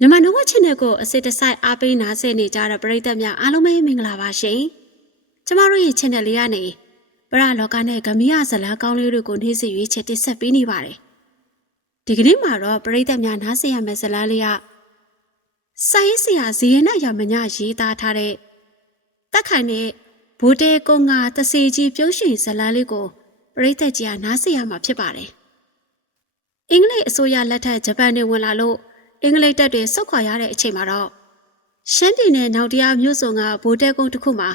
မြန်မာနှုတ်ချင်တဲ့ကိုအစစ်တစိုက်အားပေးနာဆင်နေကြတဲ့ပရိသတ်များအားလုံးပဲမင်္ဂလာပါရှင်။ကျမတို့ရဲ့ channel လေးကနေပရလောကနဲ့ဂမီယဇလန်းကောင်းလေးတွေကိုနေ့စဉ်ရွေးချက်တင်ဆက်ပေးနေပါတယ်။ဒီကနေ့မှာတော့ပရိသတ်များနားဆင်ရမယ့်ဇလန်းလေးကစာရေးဆရာဇီယနာရမညရေးသားထားတဲ့တက်ခိုင်တဲ့ဘိုးတဲကုန်းကတစီကြီးပြုံးရှင်ဇလန်းလေးကိုပရိသတ်ကြီးကနားဆင်ရမှာဖြစ်ပါတယ်။အင်္ဂလိပ်အစိုးရလက်ထက်ဂျပန်နဲ့ဝင်လာလို့ အင်္ဂလိပ်တပ်တွေဆုတ်ခွာရတဲ့အချိန်မှာတော့ရှမ်းပြည်နယ်နောက်တရားမြို့စုံကဗိုလ်တဲကုန်းတစ်ခုမှာ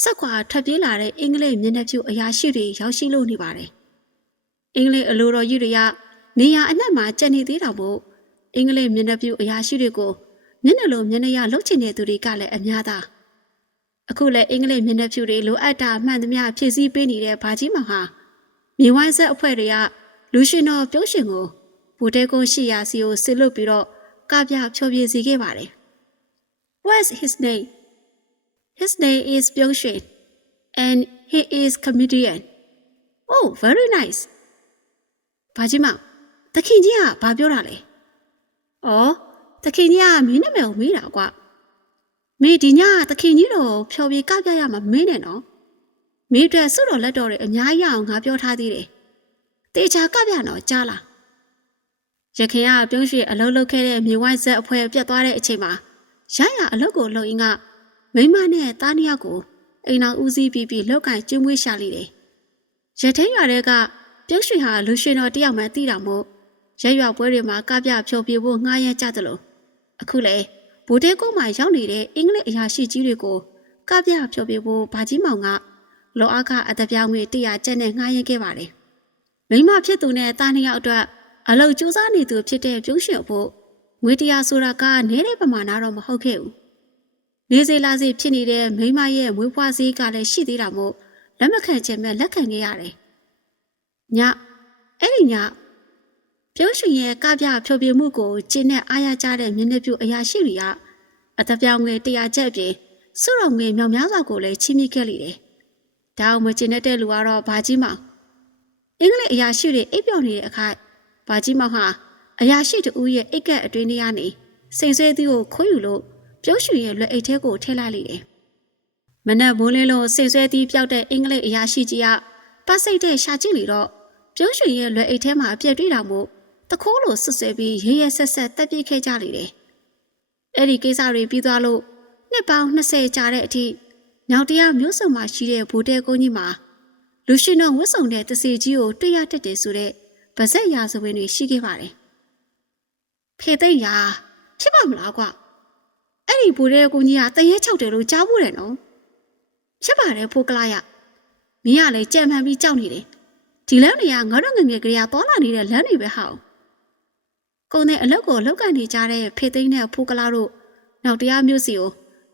ဆုတ်ခွာထွက်ပြေးလာတဲ့အင်္ဂလိပ်မျက်နှာဖြူအရာရှိတွေရောက်ရှိလို့နေပါတယ်။အင်္ဂလိပ်အလိုတော်ကြီးတွေကနေရာအနှံ့မှာကြံနေသေးတာမို့အင်္ဂလိပ်မျက်နှာဖြူအရာရှိတွေကိုမျက်နှာလိုမျက်နှာရလှုပ်ချင်တဲ့သူတွေကလည်းအများသားအခုလည်းအင်္ဂလိပ်မျက်နှာဖြူတွေလိုအပ်တာမှန်သမျှဖြည့်ဆည်းပေးနေတဲ့ဘာကြီးမောင်ဟာမြေဝိုင်းဆက်အဖွဲ့တွေကလူရှင်တော်ပြုံးရှင်ကိုဗိုလ်တဲကုန်းရှိရာစီကိုဆစ်လွတ်ပြီးတော့ ကပြဖြောပြစီခဲ့ပါတယ်။ What's his name? His name is Byung-shin and he is comedian. Oh, very nice. ဘာကြီးမတခင်ကြီးကဘာပြောတာလဲ။အော်တခင်ကြီးကမင်းနာမည်ကိုမေးတာကွာ။မင်းဒီညတခင်ကြီးတော့ဖြောပြကပြရမှာမင်းနဲ့နော်။မင်းအတွက်စွတ်တော်လက်တော်တွေအများကြီးအောင်ငါပြောထားသေးတယ်။တေချာကပြတော့ကြားလား။ ရခင်ကပြုံးရွှေအလုံးလုတ်ခဲ့တဲ့မြေဝိုင်းဆက်အဖွဲပြတ်သွားတဲ့အချိန်မှာရရအလုတ်ကိုလှုပ်ရင်းကမိမနဲ့သားနှစ်ယောက်ကိုအိမ်တော်ဦးစီးပြီးပြီးလောက်ကင်ကျွေးမွေးရှာလိတယ်။ရထင်းရွာတွေကပြုံးရွှေဟာလူရှင်တော်တယောက်မှသိတာမို့ရက်ရွာပွဲတွေမှာကပြဖြောပြဖို့ငှားရမ်းကြသလိုအခုလေဗိုလ်တဲကုန်းမှာရောက်နေတဲ့အင်္ဂလိပ်အရာရှိကြီးတွေကိုကပြဖြောပြဖို့ဘာကြီးမောင်ကလောအားကအတပြောင်းငွေတရာကျက်နဲ့ငှားရမ်းခဲ့ပါတယ်။မိမဖြစ်သူနဲ့သားနှစ်ယောက်အတွက် အလုတ်စူးစမ်းနေသူဖြစ်တဲ့ပြုံးရှင်ဖို့ငွေတရားဆိုတာကနည်းတဲ့ပမာဏတော့မဟုတ်ခဲ့ဘူး။နေစေလာစေဖြစ်နေတဲ့မိမရဲ့မွေးဖွားစည်းကလည်းရှိသေးတာမို့လက်မခံချင်မဲ့လက်ခံခဲ့ရတယ်။ညအဲ့ဒီညပြုံးရှင်ရဲ့ကပြဖြိုပြမှုကိုကျင်းနဲ့အားရကြတဲ့မျက်နှာပြုအရာရှိတွေကအတပြောင်းငွေတရားချက်အပြင်စုတော်ငွေမြောင်များစွာကိုလည်းချီးမြှင့်ခဲ့လိတယ်။ဒါအောင်မကျင်တဲ့လူကတော့ဘာကြီးမောင်အင်္ဂလိပ်အရာရှိတွေအိပ်ပျော်နေတဲ့အခါ ဘာကြီးမောင်ဟာအရာရှိတူရဲ့အိတ်ကက်အတွင်းထဲကနေစိန်ဆွဲသီးကိုခိုးယူလို့ပြုံးရွှေရဲ့လွယ်အိတ်ထဲကိုထည့်လိုက်လိတယ်။မနက်မိုးလင်းလို့စိန်ဆွဲသီးပြောက်တဲ့အင်္ဂလိပ်အရာရှိကြီးကပတ်စိတ်တဲ့ရှာကြည့်လေတော့ပြုံးရွှေရဲ့လွယ်အိတ်ထဲမှာအပြည့်တွေ့တာမို့တခိုးလိုဆွဆွဲပြီးရဲရဲဆက်ဆက်တက်ပြစ်ခဲ့ကြလိတယ်။အဲ့ဒီကိစ္စတွေပြီးသွားလို့နှစ်ပေါင်း20ကြာတဲ့အထိညောင်တရားမျိုးစုံမှာရှိတဲ့ဘူတဲကုန်းကြီးမှာလူရှင်တော်ဝတ်ဆောင်တဲ့တစီကြီးကိုတွေ့ရတတ်တယ်ဆိုတဲ့ ဗဇက်ရာဇဝင်တွေရှိခဲ့ပါတယ်။ဖေသိမ့်ရာဖြစ်ပါမလားကွ။အဲ့ဒီဘူတဲ့ကူကြီးကတရေချောက်တယ်လို့ကြားဖို့တယ်နော်။ဖြစ်ပါတယ်ဖိုးကလာရ။မင်းကလည်းကြံမှန်ပြီးကြောက်နေတယ်။ဒီလမ်းတွေကငါတို့ငငယ်ကလေးကသွားလာနေတဲ့လမ်းတွေပဲဟောက်။ကိုနဲ့အလုပ်ကိုလောက်ကန်နေကြတဲ့ဖေသိမ့်နဲ့ဖိုးကလာတို့နောက်တရားမျိုးစီကို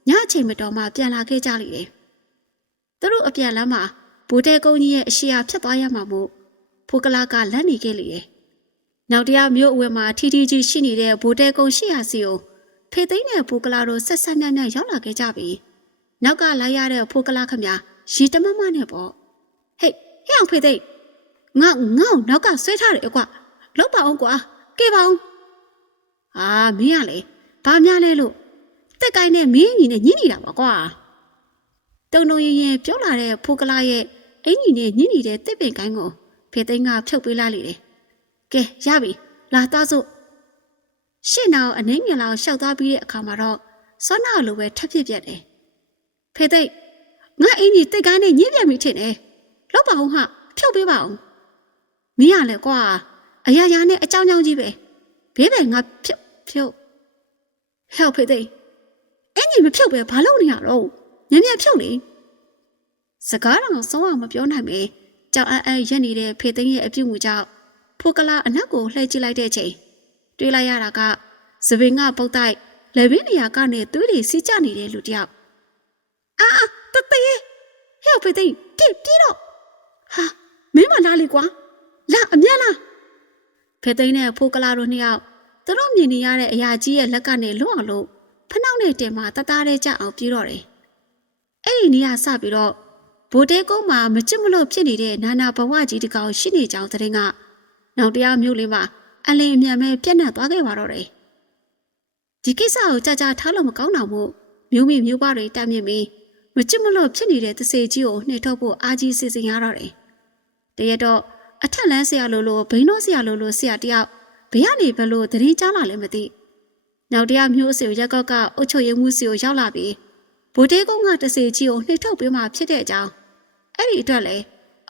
ညအချိန်မတော်မှပြန်လာခဲ့ကြလိမ့်တယ်။သူတို့အပြန်လမ်းမှာဘူတဲ့ကုန်းကြီးရဲ့အရှိအဖြစ်သွားရမှာမို့ ဖိုကလာကလက်နေခဲ့လေတယ်။နောက်တရားမျိုးအဝဲမှာထီထီကြီးရှိနေတဲ့ဘိုတဲကုန်းရှိရာစီကိုဖေသိန်းနဲ့ဖိုကလာတို့ဆက်ဆက်နက်နက်ရောက်လာခဲ့ကြပြီ။နောက်ကလာရတဲ့ဖိုကလာခမရီတမမနဲ့ပေါ့။ဟေးဟဲ့အောင်ဖေသိန်းငါငါ့နောက်ကဆွဲထားတယ်ကွာ။လောက်ပါအောင်ကွာ။ကဲပါအောင်။အာမင်းကလေဘာများလဲလို့တက်ကိုင်းနဲ့မင်းညီနဲ့ညှိနေတာပါကွာ။တုံတုံရင်ရင်ပြောလာတဲ့ဖိုကလာရဲ့အင်ကြီးနဲ့ညှိနေတဲ့တစ်ပင်ကိုင်းကို ဖေသိန်းကဖြုတ်ပေးလိုက်လေတယ်။ကဲရပြီလာသားစို့ရှင်းအောင်အနှင်းငယ်လောက်ရှောက်သွားပြီးတဲ့အခါမှာတော့စောနာလိုပဲထပ်ဖြစ်ပြက်တယ်။ဖေသိန်းငါအင်ကြီးတိတ်ကိုင်းနဲ့ညှင်းပြန်ပြီထင်တယ်။လောက်ပါအောင်ဟာဖြုတ်ပေးပါအောင်။မင်းရလေကွာအရာရာနဲ့အကြောင်းကြောင်းကြီးပဲဘေးပဲငါဖြုတ်ဖြုတ်ဟဲ့ဖေသိန်းအင်ကြီးမဖြုတ်ပဲဘာလုပ်နေရတော့ညံ့ညံ့ဖြုတ်နေစကားတော့ဆုံးအောင်မပြောနိုင်ပဲ ကြောင်အအရက်နေတဲ့ဖေသိန်းရဲ့အပြုတ်မှုကြောင့်ဖိုကလာအနက်ကိုလှည့်ကြည့်လိုက်တဲ့အချိန်တွေးလိုက်ရတာကသပင်ကပုတ်တိုက်လေဘင်းနေရာကနေသွေးတွေစီးကျနေတဲ့လူတယောက်အာတတေးဟဲ့ဖေသိန်းပြပြတော့ဟာမင်းမလာလေကွာလာအမြတ်လားဖေသိန်းနဲ့ဖိုကလာတို့နှစ်ယောက်သူတို့မြင်နေရတဲ့အရာကြီးရဲ့လက်ကနေလွတ်အောင်လို့ဖနှောက်နဲ့တင်မှာတသားတဲ့ကြအောင်ပြေးတော့တယ်အဲ့ဒီနေရာစပြီးတော့ ဗိုလ်တဲကုန်းမှာမချစ်မလို့ဖြစ်နေတဲ့နာနာဘဝကြီးတကောင်ရှိနေကြောင်းသတင်းကနောက်တရားမျိုးလေးမှာအလင်းအမြန်ပဲပြက်နှက်သွားခဲ့ပါတော့တယ်ဒီကိစ္စကိုကြာကြာထားလို့မကောင်းတော့ဘူးမျိုးမိမျိုးပါတွေတက်မြင့်ပြီးမချစ်မလို့ဖြစ်နေတဲ့တစေကြီးကိုနှိထုတ်ဖို့အာကြီးစီစဉ်ရတော့တယ်တရက်တော့အထက်လန်းဆရာလိုလိုဘိန်းတော့ဆရာလိုလိုဆရာတယောက်ဘယ်ကနေဘလို့သတရင်ကြားလာလဲမသိနောက်တရားမျိုးစီကိုရက်ကော့ကအုတ်ချုပ်ရမှုစီကိုရောက်လာပြီးဗိုလ်တေးကုန်းကတစေကြီးကိုနှိထုတ်ပေးမှဖြစ်တဲ့အကြောင်း အဲ့ဒီအတွက်လေ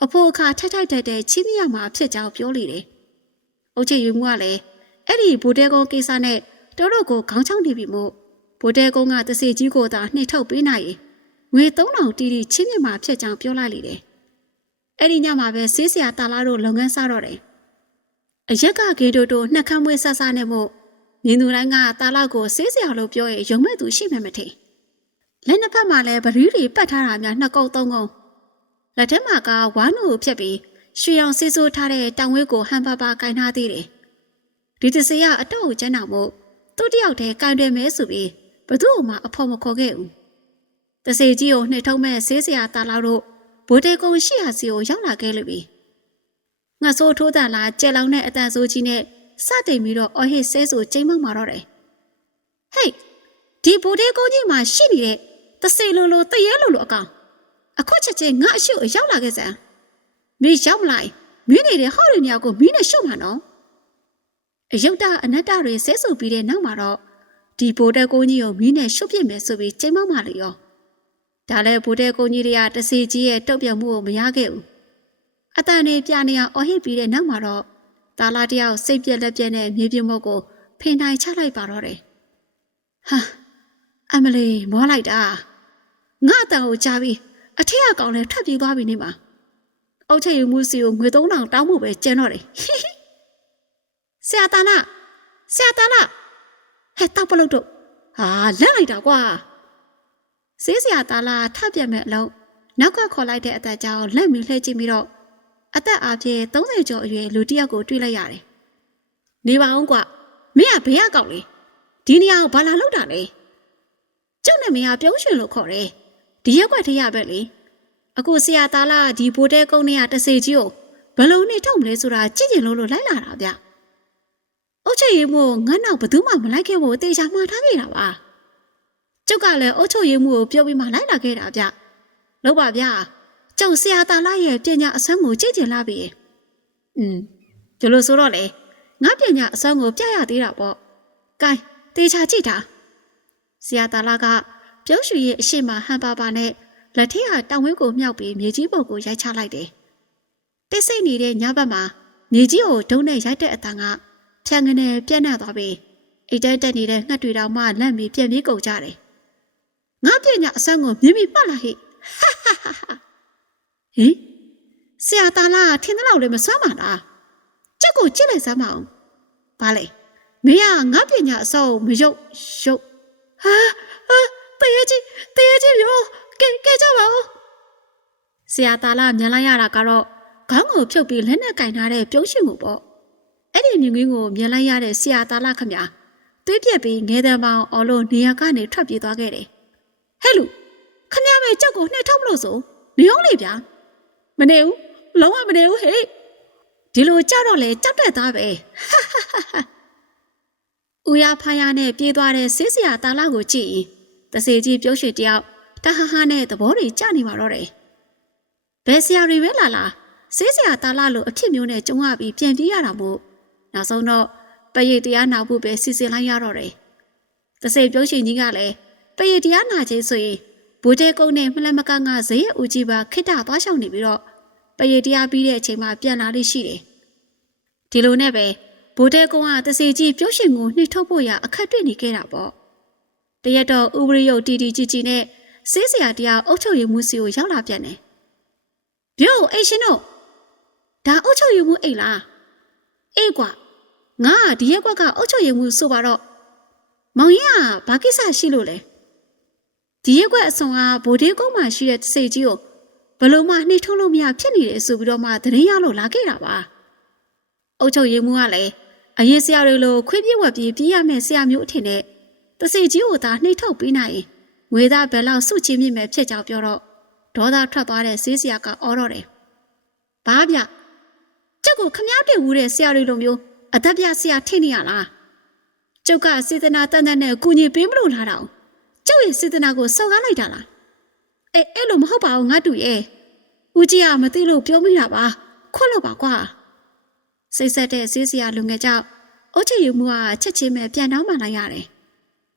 အဖိုးအခါထိုက်ထိုက်တက်တဲ့ချင်းမရမှာဖြစ်ကြောင်းပြောလိတယ်အုတ်ချုပ်ရမှုကလည်းအဲ့ဒီဗိုလ်တေးကုန်းကိစ္စနဲ့တော်တော်ကိုခေါင်းချောင်းနေပြီမို့ဗိုလ်တေးကုန်းကတစေကြီးကိုသာနှိထုတ်ပေးနိုင်ရင်ငွေ3000တီတီချင်းမြမှာဖြစ်ကြောင်းပြောလိုက်လိတယ်အဲ့ဒီညမှာပဲဆေးဆရာတာလာတို့လုပ်ငန်းစတော့တယ်အရက်ကဂေတိုတိုနှက်ခမ်းမွေးဆဆနဲ့မို့မြင်သူတိုင်းကတာလောက်ကိုဆေးစရာလို့ပြောရင်ယုံမဲ့သူရှိမှမထင်လက်နှစ်ဖက်မှာလည်းဗရီးတွေပတ်ထားတာများနှစ်ကုတ်သုံးကုတ် လက်ထဲမှာကဝါနုကိုဖြတ်ပြီးရွှေအောင်ဆေးဆိုးထားတဲ့တောင်ဝဲကိုဟန်ပါပါကင်ထားသေးတယ်ဒီတစေကအတော့ကိုကျန်းတော်မို့သူ့တယောက်တည်းကင်တယ်မဲဆိုပြီးဘသူ့မှအဖို့မခေါ်ခဲ့ဘူးတစေကြီးကိုနှိထုံးမဲ့ဆေးစရာတာလောက်တို့ဘိုးတေကုံရှိရာစီကိုရောက်လာခဲ့လို့ပြီငါဆိုးထိုးတန်လာကြဲလောင်တဲ့အတန်ဆိုးကြီးနဲ့စတင်ပြီးတော့အော်ဟစ်ဆဲဆိုကျိမ်းမောက်มาတော့တယ်ဟေးဒီဘူဒေကုန်းကြီးမှာရှိနေတဲ့တစေလိုလိုတရဲလိုလိုအကောင် အခုချက်ချင်းငါအရှုပ်ရောက်လာခဲ့စမ်းမင်းရောက်မလိုက်မင်းနေတဲ့ဟောက်ရီညောက်ကိုမင်းနဲ့ရှုပ်မှာနော်အယုတ်တအနတ္တတွေဆဲဆိုပြီးတဲ့နောက်မှာတော့ဒီဘူဒေကုန်းကြီးကိုမင်းနဲ့ရှုပ်ပြစ်မယ်ဆိုပြီးကျိမ်းမောက်มาလေရောဒါလည်းဘူဒေကုန်းကြီးတွေကတစေကြီးရဲ့တုတ်ပြတ်မှုကိုမရခဲ့ဘူးအတန်နေပြနေအောင်အော်ဟစ်ပြီးတဲ့နောက်မှာတော့တာလာတယောက်စိတ်ပြက်လက်ပြက်နဲ့မြေပြင်မော့ကိုဖင်ထိုင်ချလိုက်ပါတော့တယ်။ဟာအမလီမောလိုက်တာငါအတန်ကိုကြားပြီး အထက်ကကောင်လဲထွက်ပြေးသွားပြီနေမှာ။အုတ်ချက်ယူမှုစီကိုငွေ3000တောင်းဖို့ပဲကျန်တော့တယ်။ဆရာတာနာဆရာတာနာဟဲ့တောက်ပလို့တော့ဟာလက်လိုက်တာကွာ။ဆေးဆရာတာလာထပ်ပြက်မဲ့အလုံးနောက်ကခေါ်လိုက်တဲ့အသက်ကြောင့်လက်မီလှည့်ကြည့်ပြီးတော့အသက်အားဖြင့်30ကျော်အရွယ်လူတစ်ယောက်ကိုတွေ့လိုက်ရတယ်။နေပါအောင်ကွ။မင်းကဘယ်ကကောက်လဲ။ဒီနေရာကိုဘာလာလောက်တာလဲ။ကျုပ်နဲ့မင်းကပြုံးရွှင်လို့ခေါ်တယ်။ ဒီရက်ကွက်ထရပဲလေ။အခုဆရာသားလာဒီဘိုတဲကုန်းနဲ့ကတစေကြီးကိုဘယ်လုံးနဲ့ထုတ်မလဲဆိုတာကြည့်ကျင်လို့လို့လိုက်လာတာဗျ။အုတ်ချရီမို့ငါနောက်ဘယ်သူမှမလိုက်ခဲ့ဖို့တေချာမှားထားခဲ့တာပါ။ကျုပ်ကလည်းအုတ်ချရီမို့ကိုပြောပြီးမှလိုက်လာခဲ့တာဗျ။လို့ပါဗျာ။ကျောင်းဆရာတာလာရဲ့ပညာအစွမ်းကိုကြည့်ကျင်လာပြီ။อืมဒီလိုဆိုတော့လေငါပညာအစွမ်းကိုပြရသေးတာပေါ့။ကဲတေချာကြည့်တာ။ဆရာတာလာက ပြုံးရွှေရဲ့အရှိမဟန်ပါပါနဲ့လက်ထက်ကတောင်ဝင်းကိုမြောက်ပြီးမြေကြီးပုံကိုရိုက်ချလိုက်တယ်။တိတ်ဆိတ်နေတဲ့ညဘက်မှာမြေကြီးကိုဒုံနဲ့ရိုက်တဲ့အတန်ကဖြန်ကနေပြက်နှံ့သွားပြီးအိတ်တဲတက်နေတဲ့ငှက်တွေတောင်မှလက်မီပြက်ပြေးကုန်ကြတယ်။ငါပညာအစွမ်းကိုမြင်မိမှတ်လာဟိဟာဟာဟာဟာဟင်ဆရာတာလာထင်သလောက်လည်းမစွမ်းပါလားကြက်ကိုကြည့်လိုက်စမ်းမအောင်ဘာလဲမင်းကငါပညာအစောမယုတ်ရုပ်ဟာဟာ တရေကြီးတရေကြီးရောကဲကဲကြပါဦးဆရာတာလာမြန်လိုက်ရတာကတော့ခေါင်းကိုဖြုတ်ပြီးလက်နဲ့ကင်ထားတဲ့ပြုံးရှင်ကိုပေါ့အဲ့ဒီမြင်ကွင်းကိုမြန်လိုက်ရတဲ့ဆရာတာလာခမညာသွေးပြက်ပြီးငဲတဲ့မောင်အော်လို့နေရာကနေထွက်ပြေးသွားခဲ့တယ်ဟဲ့လူခမညာပဲကြောက်ကိုနှိပ်ထုတ်မလို့ဆိုနေအောင်လေဗျာမနေဘူးလုံးဝမနေဘူးဟေ့ဒီလိုကြောက်တော့လေကြောက်တဲ့သားပဲဦးရဖားရနဲ့ပြေးသွားတဲ့ဆေးစရာတာလာကိုကြည့်ရင် တစေကြီးပြုံးရွှေတယောက်တဟဟနဲ့သဘောတွေကျနေမှာတော့တယ်ဘယ်ဆရာတွေပဲလာလာဆေးစရာတာလာလိုအဖြစ်မျိုးနဲ့ကြုံရပြီးပြန်ပြေးရတာမို့နောက်ဆုံးတော့ပရိတ်တရားနာဖို့ပဲစီစဉ်လိုက်ရတော့တယ်တစေပြုံးရွှေကြီးကလည်းပရိတ်တရားနာခြင်းဆိုရင်ဘိုးတဲကုန်းနဲ့မလက်မကငါဈေးရဦးကြီးပါခိတ္တသွားရှောင်နေပြီးတော့ပရိတရားပြီးတဲ့အချိန်မှာပြန်လာလိမ့်ရှိတယ်။ဒီလိုနဲ့ပဲဘိုးတဲကုန်းကတစီကြီးပြုတ်ရှင်ကိုနှိထုတ်ဖို့ရအခက်တွေ့နေခဲ့တာပေါ့။ တရက်တော့ဥပရိယုတ်တီတီကြီးကြီးနဲ့စေးစရာတရားအုတ်ချုပ်ရည်မှုစီကိုရောက်လာပြန်တယ်။ပြုတ်အိတ်ရှင်တို့ဒါအုတ်ချုပ်ရည်မှုအိတ်လား။အေးကွာငါကဒီရက်ကွက်ကအုတ်ချုပ်ရည်မှုဆိုပါတော့မောင်ရင်ကဘာကိစ္စရှိလို့လဲ။ဒီရက်ကွက်အစုံကဗိုလ်ဒေးကုန်းမှာရှိတဲ့စိတ်ကြီးကိုဘလို့မှနှိထုတ်လို့မရဖြစ်နေတယ်ဆိုပြီးတော့မှသတင်းရလို့လာခဲ့တာပါ။အုတ်ချုပ်ရည်မှုကလည်းအရင်ဆရာတွေလိုခွေးပြည့်ဝက်ပြီးပြီးရမယ့်ဆရာမျိုးအထင်နဲ့ တစိကြီးကိုသာနှိထုတ်ပေးနိုင်ရင်ငွေသားဘယ်လောက်စုချင်မြင့်မဲ့ဖြစ်ကြောင်ပြောတော့ဒေါသထွက်သွားတဲ့ဆေးဆရာကအော်တော့တယ်။ဘာဗျ။ချက်ကိုခမားတင်ဝူးတဲ့ဆရာတွေလိုမျိုးအသက်ပြဆရာထင်နေရလား။ချကျုပ်ကစေတနာတန်တန်နဲ့ကူညီပေးမလို့လားတော့ကျုပ်ရဲ့စေတနာကိုစော်ကားလိုက်တာလားအေးအဲ့လိုမဟုတ်ပါဘူးငါတူရဲ့ဦးကြီးကမသိလို့ပြောမိတာပါခွတ်လို့ပါကွာစိတ်ဆက်တဲ့ဈေးစရာလူငယ်ကြောင့်အုတ်ချရီမှုကချက်ချင်းပဲပြန်တောင်းမှလိုက်ရတယ်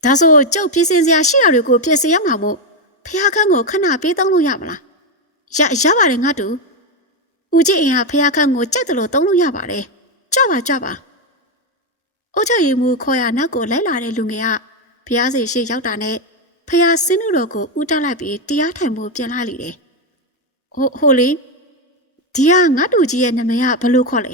ဒါဆိုကျုပ်ပြင်ဆင်စရာရှိတာတွေကိုပြင်ဆင်ရမှာမို့ဖះခန်းကိုခဏပေးတောင်းလို့ရမလားရရပါတယ်ငါတူဦးကြီးအိမ်ဟာဖះခန်းကိုကြက်တယ်လို့တောင်းလို့ရပါတယ်ကြွပါကြွပါအုတ်ချရီမူခေါ်ရနောက်ကိုလိုက်လာတဲ့လူငယ်ကဖျားစီရှိရောက်တာနဲ့ဖျားစင်းတို့ကိုဥတလိုက်ပြီးတရားထိုင်မှုပြင်လိုက်လေတယ်။ဟိုဟိုလေဒီကငါတူကြီးရဲ့နာမည်ကဘယ်လိုခေါ်လဲ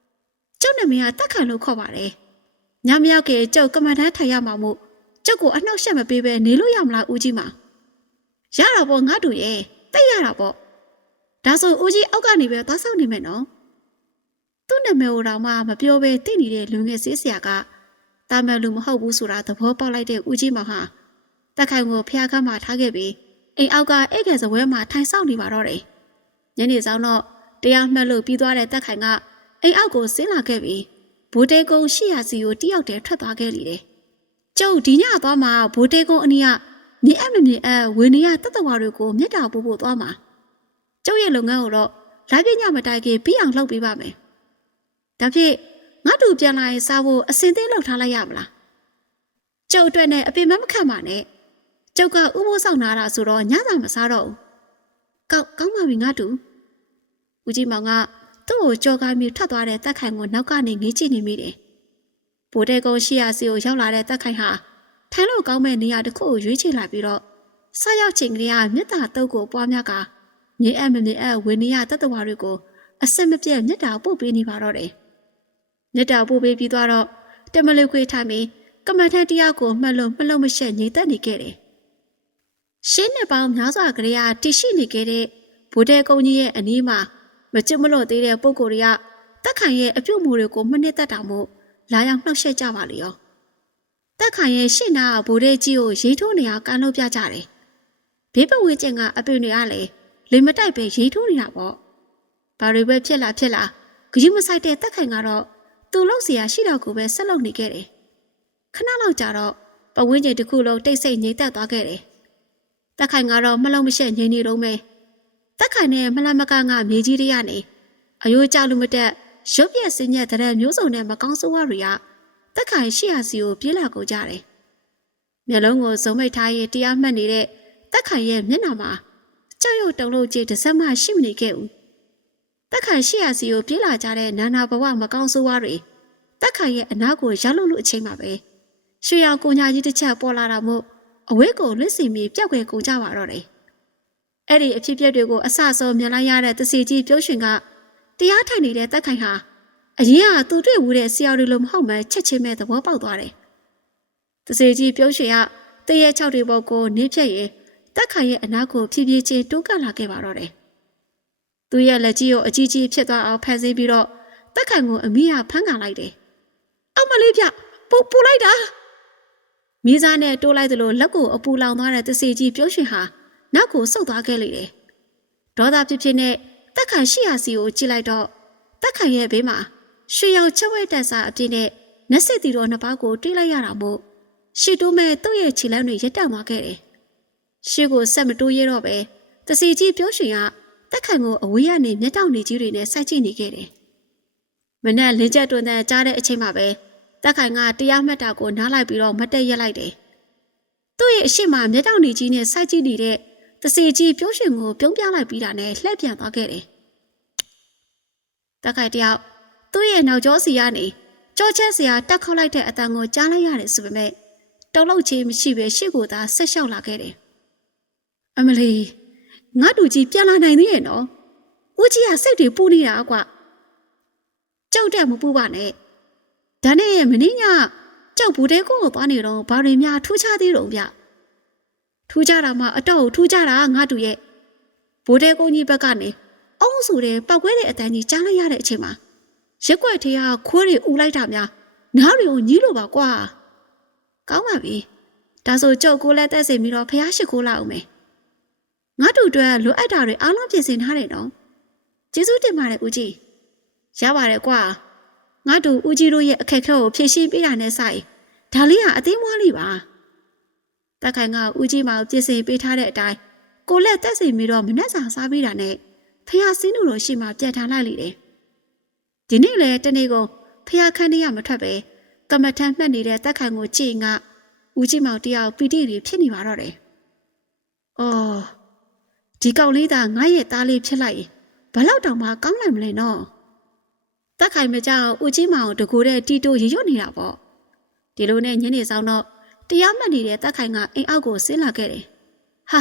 ။ကျုပ်နာမည်ကတက်ခံလို့ခေါ်ပါတယ်။ညမြောက်ကကျုပ်ကမ္မဋ္ဌာန်းထိုင်ရမှာမို့ ကျုပ်ကိုအနှောက်အယှက်မပေးဘဲနေလို့ရမလားဦးကြီးမ။ရတာပေါ့ငါတူရဲ့တိတ်ရတာပေါ့။ဒါဆိုဦးကြီးအောက်ကနေပဲသွားဆောင်နေမယ်နော်။သူ့နာမည်ကိုတော့မှမပြောဘဲသိနေတဲ့လူငယ်စေးဆရာကတာမန်လူမဟုတ်ဘူးဆိုတာသဘောပေါက်လိုက်တဲ့ဦးကြီးမောင်ဟာတက်ခိုင်ကိုဖျားခမ်းမှာထားခဲ့ပြီးအိမ်အောက်ကအိတ်ကယ်စပွဲမှာထိုင်ဆောင်နေပါတော့တယ်။ညနေဆောင်တော့တရားမှတ်လို့ပြီးသွားတဲ့တက်ခိုင်ကအိမ်အောက်ကိုဆင်းလာခဲ့ပြီးဘိုးတေကုန်းရှိရစီကိုတယောက်တည်းထွက်သွားခဲ့လေတယ်။ ကျုပ်ဒီညသွားမှာဘိုးတေကုန်းအနီးကမြေအပ်မမြေအပ်ဝေနေရတတဝါတွေကိုမြတ်တာပို့ဖို့သွားမှာ။ကျုပ်ရဲ့လုပ်ငန်းကိုတော့လိုက်ပြညမတိုင်ခင်ပြီးအောင်လုပ်ပေးပါမယ်။ဒါဖြစ်ငါတို့ပြန်လာရင်စားဖို့အစင်သေးလောက်ထားလိုက်ရမလားကျုပ်အတွက်နဲ့အပင်မမခံပါနဲ့ကျုပ်ကဥပိုးဆောင်လာတာဆိုတော့ညစာမစားတော့ဘူးကောက်ကောင်းပါပြီငါတူဦးကြီးမောင်ကသူ့ကိုကြော်ကားပြီးထွက်သွားတဲ့တက်ခိုင်ကိုနောက်ကနေငေးကြည့်နေမိတယ် ဘိုးတဲကုန်းရှိရစီကိုရောက်လာတဲ့တက်ခိုင်ဟာထိုင်လို့ကောင်းမဲ့နေရာတစ်ခုကိုရွေးချယ်လိုက်ပြီးတော့ဆက်ရောက်ချိန်ကလေးကမြတ်တာတုပ်ကိုပွားများကမြေအပ်မမြေအပ်ဝင်းနေရတတ္တဝါတွေကိုအဆက်မပြတ်မြတ်တာပို့ပေးနေပါတော့တယ်မြတ်တာပို့ပေးပြီးသွားတော့တမလူခွေထိုင်ပြီးကမ္မထက်တရားကိုမှတ်လို့မလုံးမရှက်ငြိမ်သက်နေခဲ့တယ်။ရှင်းနှစ်ပေါင်းများစွာကလေးကတရှိနေခဲ့တဲ့ဗိုလ်တဲကုန်းကြီးရဲ့အနီးမှာမကျွတ်မလို့သေးတဲ့ပုံကိုယ်တွေကတက်ခိုင်ရဲ့အပြုတ်မှုတွေကိုမနစ်သက်တာမို့ လာရောက်နှောက်ယှက်ကြပါလေရော။တက်ခိုင်ရဲ့ရှင်းနာဗိုလ်တဲကြီးကိုရေးထိုးနေအောင်ကန်လို့ပြကြတယ်။ဘေးပဝေးကျင်ကအပင်တွေကလည်းလေမတိုက်ပဲရေးထိုးနေတာပေါ့။ဘာတွေပဲဖြစ်လာဖြစ်လာဂရုမစိုက်တဲ့တက်ခိုင်ကတော့ သူ့လောက်เสียရှိတော့ကိုပဲဆက်လုပ်နေခဲ့တယ်။ခဏလောက်ကြာတော့ပဝင်းကျင်တစ်ခုလုံးတိတ်ဆိတ်ငြိမ်သက်သွားခဲ့တယ်။တက်ခိုင်ကတော့မလုံးမရှက်ငြိမ်နေတော့မယ်။တက်ခိုင်နဲ့မလမကငါမြေကြီးတွေကနေအယိုးကြလူမတက် ရုပ်ပြက်စင်းညက်တဲ့မျိုးစုံနဲ့မကောင်းဆိုးဝါးတွေကတက်ခိုင်ရှိရစီကိုပြေးလာကုန်ကြတယ်။မျက်လုံးကိုစုံမိတ်ထားရင်တရားမှတ်နေတဲ့တက်ခိုင်ရဲ့မျက်နှာမှာကြောက်ရွံ့တုန်လို့ကြည့်တစ်စက်မှရှိမနေခဲ့ဘူး။တက်ခိုင်ရှိရစီကိုပြေးလာကြတဲ့နာနာဘဝမကောင်းဆိုးဝါးတွေတက်ခိုင်ရဲ့အနာကိုရောက်လို့လို့အချိန်မှာပဲရွှေရောင်ကိုညာကြီးတစ်ချက်ပေါ်လာတာမို့အဝဲကိုလွတ်စီမီပြောက်ွယ်ကုန်ကြပါတော့တယ်။အဲ့ဒီအဖြစ်အပျက်တွေကိုအဆအဆုံးမြင်လိုက်ရတဲ့တစီကြီးပြုံးရှင်က တရားထိုင်နေတဲ့တက်ခိုင်ဟာအရင်ကသူတွေ့ဘူးတဲ့ဆရာတွေလိုမဟုတ်မှချက်ချင်းမဲ့သဘောပေါက်သွားတယ်။တစီကြီးပြုံးရှင်ကတရေချောက်တွေပေါ်ကိုနင်းဖြက်ရင်တက်ခိုင်ရဲ့အနာကိုဖြည်းဖြည်းချင်းတိုးကပ်လာခဲ့ပါတော့တယ်။သူ့ရဲ့လက်ကြီးကိုအကြီးကြီးဖြစ်သွားအောင်ဖန်ဆင်းပြီးတော့တက်ခိုင်ကိုအမိရဖမ်းကန်လိုက်တယ်။အောက်မလေးပြပူပူလိုက်တာ။မိသားနဲ့တိုးလိုက်သလိုလက်ကိုအပူလောင်သွားတဲ့သစီကြီးပြုံးရှင်ဟာနောက်ကိုဆုတ်သွားခဲ့လေတယ်။ဒေါသဖြစ်ဖြစ်နဲ့ တက်ခိုင်ရှိရာစီကိုကြည့်လိုက်တော့တက်ခိုင်ရဲ့ဘေးမှာရွှေရောင်ချက်ဝဲတက်စာအပြည့်နဲ့မျက်စိတီတော်နှစ်ပါးကိုတွေးလိုက်ရတာမို့ရှီတိုးမဲ့သူ့ရဲ့ခြေလမ်းတွေရက်တက်သွားခဲ့တယ်။ရှေ့ကိုဆက်မတိုးရတော့ပဲသစီကြီးပြုံးရှင်ကတက်ခိုင်ကိုအဝေးကနေမျက်တောင်နေကြီးတွေနဲ့စိုက်ကြည့်နေခဲ့တယ်။မနက်လင်းချက်တွင်တဲ့ကြားတဲ့အချိန်မှာပဲတက်ခိုင်ကတရားမှတ်တာကိုနားလိုက်ပြီးတော့မတ်တက်ရက်လိုက်တယ်။သူ့ရဲ့အရှိမမျက်တောင်နေကြီးနဲ့စိုက်ကြည့်နေတဲ့ တစီကြီးပြုံးရှင်ကိုပြုံးပြလိုက်ပြီးတာနဲ့လှည့်ပြန်သွားခဲ့တယ်။တက်ခိုင်တယောက်သူ့ရဲ့နောက်ကျောစီကနေကြောချက်စရာတက်ခောက်လိုက်တဲ့အတန်ကိုကြားလိုက်ရတယ်ဆိုပေမဲ့တုံ့လောက်ချင်းမရှိပဲရှေ့ကိုသာဆက်လျှောက်လာခဲ့တယ်။အမလီငါတူကြီးပြန်လာနိုင်သေးရဲ့နော်ဦးကြီးကစိတ်တွေပူနေတာကွာကြောက်တဲ့မပူပါနဲ့ဒါနဲ့မင်းညကြောက်ဘူးတဲ့ကိုကိုသွားနေတော့ဘာတွေများထူးခြားသေးတော့ဗျ ထူးခြားတာမှအတော့ထူးခြားတာငါတူရဲ့ဘိုးတဲ့ကိုကြီးဘက်ကနေအုံးဆိုတဲ့ပောက်ကွဲတဲ့အတန်းကြီးကြားလိုက်ရတဲ့အချိန်မှာရက်ွက်ထေးကခွေးတွေဥလိုက်တာများနားတွေကိုညှိလို့ပါကွာကောင်းပါပြီဒါဆိုကြောက်ကိုလည်းတက်စီပြီးတော့ဖះရှိခိုးလာအောင်မယ်ငါတို့အတွက်လိုအပ်တာတွေအားလုံးပြင်ဆင်ထားတယ်နော်ကျေးဇူးတင်ပါတယ်ဦးကြီးရပါတယ်ကွာငါတို့ဦးကြီးတို့ရဲ့အခက်အခဲကိုဖြေရှင်းပေးတာနဲ့ဆိုင်ထဒါလေးကအသေးမွားလေးပါ တက်ခိုင်ကဦးကြီးမောင်ပြစ်စင်ပေးထားတဲ့အတိုင်းကိုလက်တက်စီပြီးတော့မနှက်စာစားပြီးတာနဲ့ဖះစင်းတို့လိုရှိမှပြတ်ထားလိုက်လေတယ်ဒီနေ့လေတနေ့ကိုဖះခန်းထဲကမထွက်ပဲကမ္မထမ်းမှတ်နေတဲ့တက်ခိုင်ကိုကြည့်ငါဦးကြီးမောင်တယောက်ပီတိတွေဖြစ်နေပါတော့တယ်အော်ဒီကောင်လေးသာငါရဲ့သားလေးဖြစ်လိုက်ရင်ဘလောက်တောင်မှကောင်းနိုင်မလဲနော်တက်ခိုင်မကြောက်ဦးကြီးမောင်တကူတဲ့တီတိုရရွတ်နေတာပေါ့ဒီလိုနဲ့ညနေဆောင်တော့ တရားမှတ်နေတဲ့တက်ခိုင်ကအိမ်အောက်ကိုဆင်းလာခဲ့တယ်ဟာ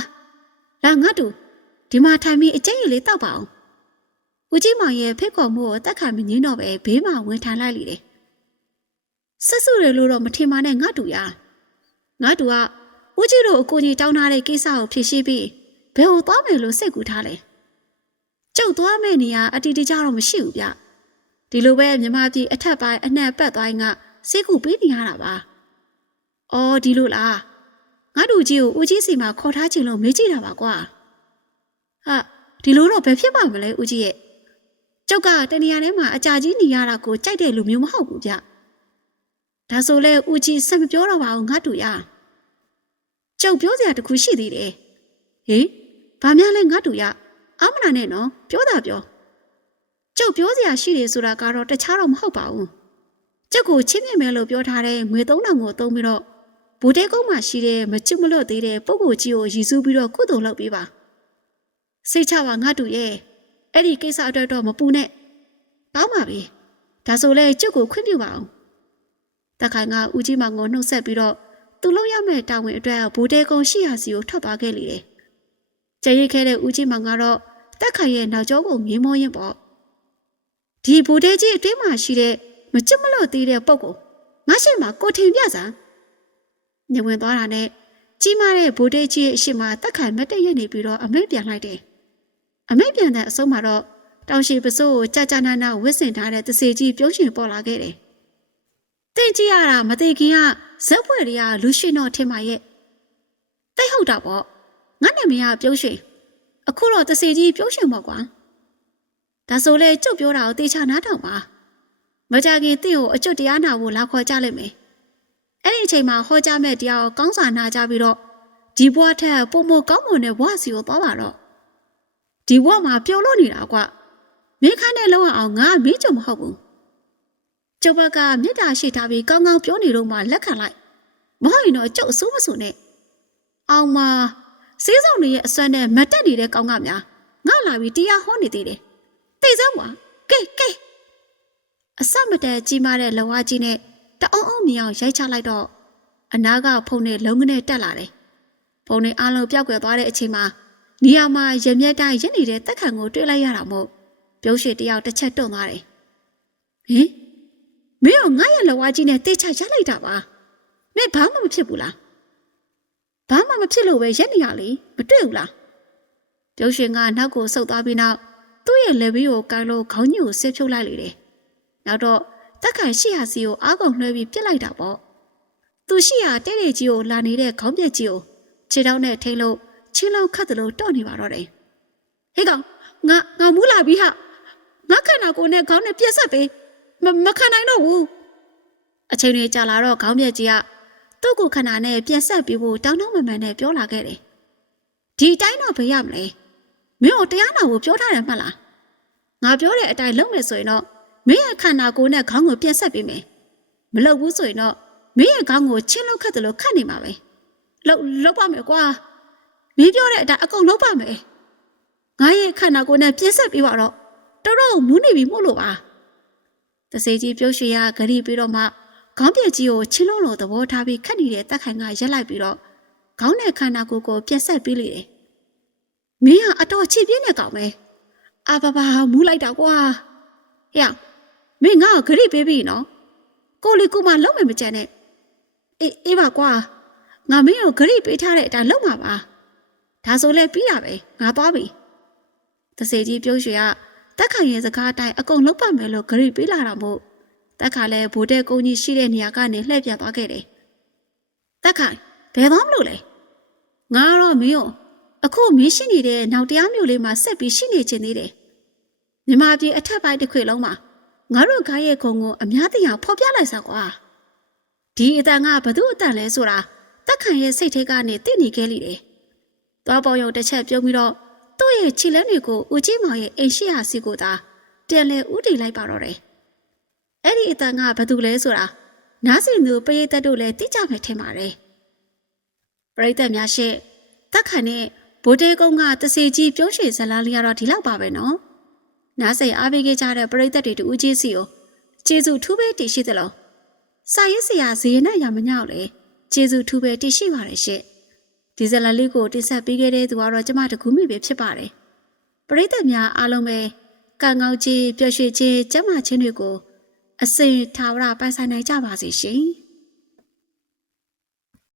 လာငါတူဒီမှာထိုင်ပြီးအကျိတ်ရလေးတောက်ပါအောင်ဦးကြီးမောင်ရဲ့ဖိတ်ခေါ်မှုကိုတက်ခိုင်မငင်းတော့ပဲဘေးမှာဝင်ထိုင်လိုက်လေတယ်ဆက်စုရလို့တော့မထင်ပါနဲ့ငါတူရငါတူကဦးကြီးတို့အကိုကြီးတောင်းထားတဲ့ကိစ္စကိုဖြေရှင်းပြီးဘယ်ကိုသွားမယ်လို့စိတ်ကူထားလဲကျုပ်သွားမယ့်နေရာအတီးတီကြတော့မရှိဘူးဗျဒီလိုပဲမြမပြည်အထက်ပိုင်းအနှံ့ပတ်သွားရင်ကစိတ်ကူပေးနေရတာပါ အော်ဒီလိုလားငါတို့ကြီးကိုဦးကြီးစီမှာခေါ်ထားခြင်းလို့မေးကြည့်တာပါကွာဟာဒီလိုတော့ဘယ်ဖြစ်ပါမလဲဦးကြီးရဲ့ကျုပ်ကတနေရာထဲမှာအကြာကြီးနေရတာကိုကြိုက်တဲ့လူမျိုးမဟုတ်ဘူးဗျဒါဆိုလဲဦးကြီးဆက်မပြောတော့ပါဘူးငါတို့ရကျုပ်ပြောစရာတခုရှိသေးတယ်ဟေးဘာများလဲငါတို့ရအမနာနဲ့နော်ပြောတာပြောကျုပ်ပြောစရာရှိတယ်ဆိုတာကတော့တခြားတော့မဟုတ်ပါဘူးကျုပ်ကိုချင်းမြင်မယ်လို့ပြောထားတဲ့ငွေ3000ကိုသုံးပြီးတော့ ဘူတဲကုန်းမှာရှိတဲ့မကျွမလို့သေးတဲ့ပုဂ္ဂိုလ်ကြီးကိုရည်စူးပြီးတော့ကုသိုလ်လုပ်ပေးပါစိတ်ချပါငါတူရဲ့အဲ့ဒီကိစ္စအတွက်တော့မပူနဲ့တောင်းပါပြီဒါဆိုလဲကျုပ်ကိုခွင့်ပြုပါအောင်တခိုင်ကဦးကြီးမောင်ကိုနှုတ်ဆက်ပြီးတော့သူ့လောက်ရမယ့်တာဝန်အတွက်ဘူတဲကုန်းရှိရာစီကိုထွက်သွားခဲ့လေတယ်ကြရိတ်ခဲ့တဲ့ဦးကြီးမောင်ကတော့တက်ခိုင်ရဲ့နောက်ကျောကိုငေးမောရင်းပေါ့ဒီဘူတဲကြီးအတွင်းမှာရှိတဲ့မကျွမလို့သေးတဲ့ပုဂ္ဂိုလ်ငါရှိမှကိုထင်ပြစမ်း ညဝင်သွားတာနဲ့ကြီးမားတဲ့ဗိုလ်တေးကြီးရဲ့အရှိမတက်ခိုင်မတ်တရက်နေပြီးတော့အမိတ်ပြန်လိုက်တယ်။အမိတ်ပြန်တဲ့အဆုံးမှာတော့တောင်ရှိပစိုးကိုကြာကြာနာနာဝစ်စင်ထားတဲ့တစေကြီးပြုံးရှင်ပေါ်လာခဲ့တယ်။တင်ကြည့်ရတာမသိခင်ကဇက်ဖွဲ့တွေကလူရှင်တော်ထင်ပါရဲ့။တိတ်ဟုတ်တာပေါ့။ငါနာမည်ကပြုံးရှင်။အခုတော့တစေကြီးပြုံးရှင်ပေါ့ကွာ။ဒါဆိုလေကျုပ်ပြောတာကိုတေချာနားထောင်ပါ။မကြခင်တင့်ကိုအကျွတ်တရားနာဖို့လာခေါ်ကြလိုက်မယ်။ အဲ့ဒီအချိန်မှာဟောကြားမဲ့တရားကိုကောင်းစာနာကြပြီးတော့ဒီဘွားထက်ပုံမကောင်းမွန်တဲ့ဘွားစီကိုသွားပါတော့ဒီဘွားမှာပျော်လို့နေတာကွမင်းခန်းနဲ့လုံးအောင်ငါမင်းကြုံမဟုတ်ဘူးကျုပ်ဘက်ကမေတ္တာရှိထားပြီးကောင်းကောင်းပြောနေတော့မှလက်ခံလိုက်မဟုတ်ရင်တော့ကျုပ်အဆိုးမဆိုနဲ့အောင်မစေးဆောင်တွေရဲ့အစွမ်းနဲ့မတက်နေတဲ့ကောင်းကများငါလာပြီးတရားဟောနေသေးတယ်တိတ်စမ်းပါကဲကဲအစမတန်ကြီးမားတဲ့လဝါကြီးနဲ့ တအောင်အောင်မြောင်ရိုက်ချလိုက်တော့အနာကဖုန်နဲ့လုံးကနေတက်လာတယ်။ဖုန်နဲ့အားလုံးပြောက်ကွယ်သွားတဲ့အချိန်မှာနေရာမှာရမျက်တိုင်းရစ်နေတဲ့တက်ခံကိုတွေ့လိုက်ရတာမို့ပြုံးရှိတယောက်တစ်ချက်တွန့်သွားတယ်။ဟင်မင်းကငါရဲ့လဝါကြီးနဲ့တေချာရလိုက်တာပါ။မင်းဘာမှမဖြစ်ဘူးလား။ဘာမှမဖြစ်လို့ပဲရက်နေရလေမတွေ့ဘူးလား။ပြုံးရှင်ကနောက်ကိုဆုတ်သွားပြီးနောက်သူ့ရဲ့လက်ပြီးကိုကိုင်းလို့ခေါင်းကြီးကိုဆစ်ဖြုတ်လိုက်လေတယ်။နောက်တော့ တက်ခိုင်ရှိရာစီကိုအားကုန်နှွှဲပြီးပြစ်လိုက်တာပေါ့သူရှိရာတဲ့တဲ့ကြီးကိုလာနေတဲ့ခေါင်းပြက်ကြီးကိုခြေထောက်နဲ့ထိလို့ချင်းလောက်ခတ်တယ်လို့တော့နေပါတော့တယ်ဟေးကောင်ငါငါမူးလာပြီဟာငါခန္ဓာကိုယ်နဲ့ခေါင်းနဲ့ပြက်ဆက်ပေးမမခံနိုင်တော့ဘူးအချိန်တွေကြာလာတော့ခေါင်းပြက်ကြီးကသူ့ကိုခန္ဓာနဲ့ပြက်ဆက်ပြီးဖို့တောင်းတမန်မှန်နဲ့ပြောလာခဲ့တယ်ဒီအတိုင်းတော့ဘယ်ရမလဲမင်းတို့တရားနာဖို့ပြောထားတယ်မှတ်လားငါပြောတဲ့အတိုင်းလုပ်မယ်ဆိုရင်တော့ မင်းရဲ့ခန္ဓာကိုယ်နဲ့ခေါင်းကိုပြန်ဆက်ပေးမယ်မလုပ်ဘူးဆိုရင်တော့မင်းရဲ့ခေါင်းကိုချင်းလောက်ခတ်တယ်လို့ခတ်နေမှာပဲလောက်လောက်ပါမယ်ကွာမင်းပြောတဲ့အတိုင်းအကုန်လောက်ပါမယ်ငါရဲ့ခန္ဓာကိုယ်နဲ့ပြန်ဆက်ပေးပါတော့တော်တော်မူးနေပြီမို့လို့ပါတစေကြီးပြုတ်ရွှေရဂရီပြီးတော့မှခေါင်းပြက်ကြီးကိုချင်းလုံးလိုသဘောထားပြီးခတ်နေတဲ့တက်ခိုင်ကရက်လိုက်ပြီးတော့ခေါင်းနဲ့ခန္ဓာကိုယ်ကိုပြန်ဆက်ပေးလေတယ်မင်းကအတော်ချစ်ပြင်းနေကောင်ပဲအာဘာဘာမူးလိုက်တာကွာဟဲ့ မင်းငါ့ကိုဂရိပေးပြီနော်ကိုလီကူမလုံးမယ်မကြမ်းနဲ့အေးအေးပါကွာငါမင်းကိုဂရိပေးထားတဲ့အတိုင်းလုံးမှာပါဒါဆိုလဲပြီးရပဲငါသွားပြီတစေကြီးပြုံးရွှေကတက်ခိုင်ရဲ့စကားအတိုင်းအကုန်လုံးပါမယ်လို့ဂရိပေးလာတာမို့တက်ခါလဲဘိုးတဲ့ကုန်းကြီးရှိတဲ့နေရာကနေလှည့်ပြန်သွားခဲ့တယ်တက်ခိုင်ဘယ်သွားမလို့လဲငါတော့မင်းကိုအခုမင်းရှိနေတဲ့နောက်တရားမျိုးလေးမှာဆက်ပြီးရှိနေချင်သေးတယ်မြမပြည်အထက်ပိုင်းတစ်ခွေလုံးမှာ ငါတို့ခိုင်းရဲ့ခုံကိုအများသိအောင်ဖော်ပြလိုက်စကွာဒီအတန်ကဘသူအတန်လဲဆိုတာတက်ခံရဲ့စိတ်ထဲကနေသိနေခဲ့လိတယ်။သွားပေါင်ရုံတစ်ချက်ပြုံးပြီးတော့သူ့ရဲ့ခြေလမ်းတွေကိုဦးကြီးမောင်ရဲ့အိမ်ရှိရာစီကိုသာပြန်လဲဥတီလိုက်ပါတော့တယ်။အဲ့ဒီအတန်ကဘသူလဲဆိုတာနားစင်သူပရိသတ်တို့လည်းသိကြမယ်ထင်ပါတယ်။ပရိသတ်များရှေ့တက်ခံနဲ့ဘိုးတေကုန်းကတစီကြီးပြုံးရွှေဇလားလေးကတော့ဒီလောက်ပါပဲနော်။ နားစိန်အားပေးခဲ့ကြတဲ့ပရိသတ်တွေတူဦးကြီးစီကိုကျေးဇူးထူးပဲတည်ရှိသလား။စာရေးဆရာဇေယနဲ့ရမညောက်လေကျေးဇူးထူးပဲတည်ရှိပါတယ်ရှင့်။ဒီဇလန်လေးကိုတင်ဆက်ပေးခဲ့တဲ့သူကတော့ကျမတကူမိပဲဖြစ်ပါတယ်။ပရိသတ်များအားလုံးပဲကံကောင်းခြင်းပျော်ရွှင်ခြင်းကျမ်းမာခြင်းတွေကိုအစဉ်ထာဝရပိုင်ဆိုင်နိုင်ကြပါစေရှင်။